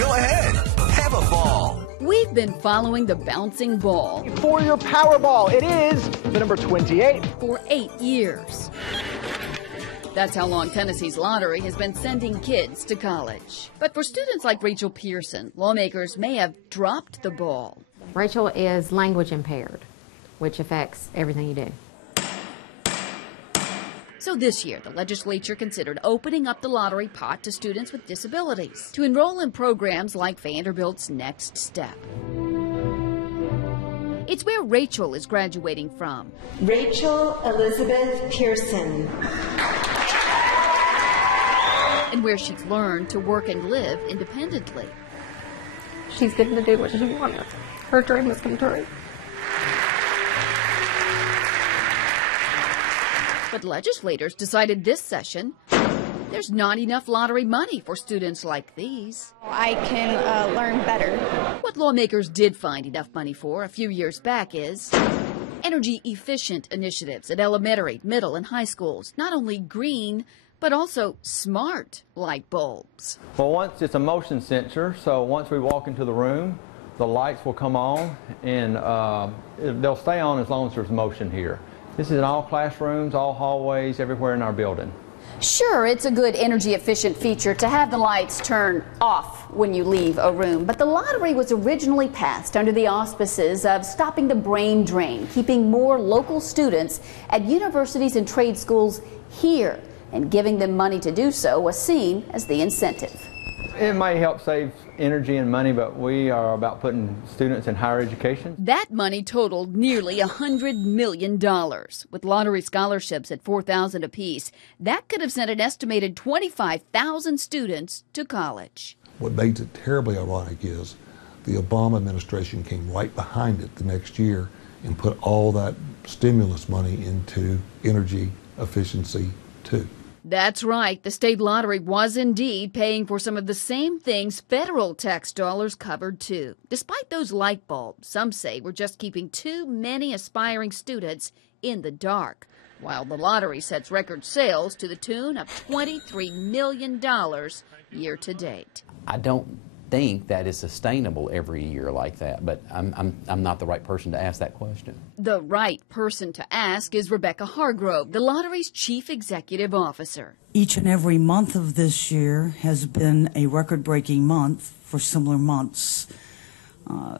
Go ahead, have a ball. We've been following the bouncing ball For your Powerball, it is the number 28. for 8 years. That's how long Tennessee's lottery has been sending kids to college. But for students like Rachel Pearson, lawmakers may have dropped the ball. Rachel is language impaired, which affects everything you do. So this year, the legislature considered opening up the lottery pot to students with disabilities to enroll in programs like Vanderbilt's Next Step. It's where Rachel is graduating from. Rachel Elizabeth Pearson. And where she's learned to work and live independently. She's getting to do what she wanted. Her dream has come true. But legislators decided this session there's not enough lottery money for students like these. I can learn better. What lawmakers did find enough money for a few years back is energy efficient initiatives at elementary, middle, and high schools. Not only green, but also smart light bulbs. Well, once it's a motion sensor, so once we walk into the room, the lights will come on, and they'll stay on as long as there's motion here. This is in all classrooms, all hallways, everywhere in our building. Sure, it's a good energy efficient feature to have the lights turn off when you leave a room, but the lottery was originally passed under the auspices of stopping the brain drain, keeping more local students at universities and trade schools here, and giving them money to do so was seen as the incentive. It may help save energy and money, but we are about putting students in higher education. That money totaled nearly $100 million. With lottery scholarships at $4,000 apiece, that could have sent an estimated 25,000 students to college. What makes it terribly ironic is the Obama administration came right behind it the next year and put all that stimulus money into energy efficiency too. That's right. The state lottery was indeed paying for some of the same things federal tax dollars covered too. Despite those light bulbs, some say we're just keeping too many aspiring students in the dark, while the lottery sets record sales to the tune of $23 million year to date. I don't think that is sustainable every year like that, but I'm not the right person to ask that question. The right person to ask is Rebecca Hargrove, the lottery's chief executive officer. Each and every month of this year has been a record-breaking month for similar months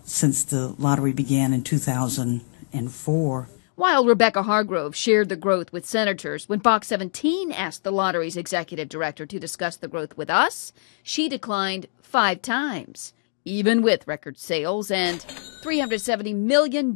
since the lottery began in 2004. While Rebecca Hargrove shared the growth with senators, when Fox 17 asked the lottery's executive director to discuss the growth with us, she declined 5 times, even with record sales and $370 million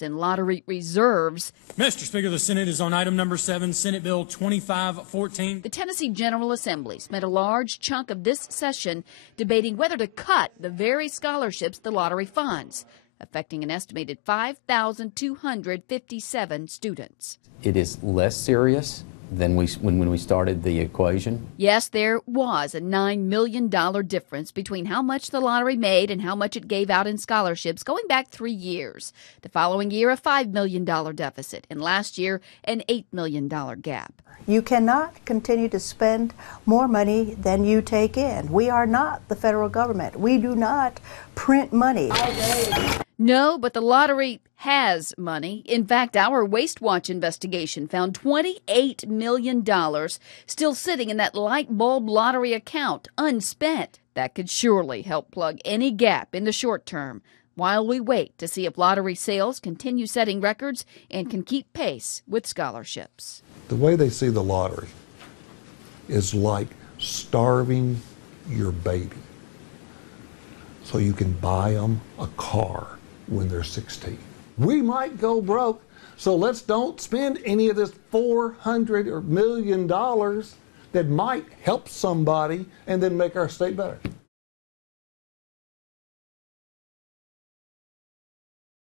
in lottery reserves. Mr. Speaker, the Senate is on item number 7, Senate Bill 2514. The Tennessee General Assembly spent a large chunk of this session debating whether to cut the very scholarships the lottery funds, affecting an estimated 5,257 students. It is less serious than when we started the equation. Yes, there was a $9 million difference between how much the lottery made and how much it gave out in scholarships going back 3 years. The following year, a $5 million deficit, and last year, an $8 million gap. You cannot continue to spend more money than you take in. We are not the federal government. We do not print money. No, but the lottery has money. In fact, our Waste Watch investigation found $28 million still sitting in that light bulb lottery account, unspent. That could surely help plug any gap in the short term, while we wait to see if lottery sales continue setting records and can keep pace with scholarships. The way they see the lottery is like starving your baby so you can buy them a car when they're 16. We might go broke, so let's don't spend any of this $400 or $1 million that might help somebody and then make our state better.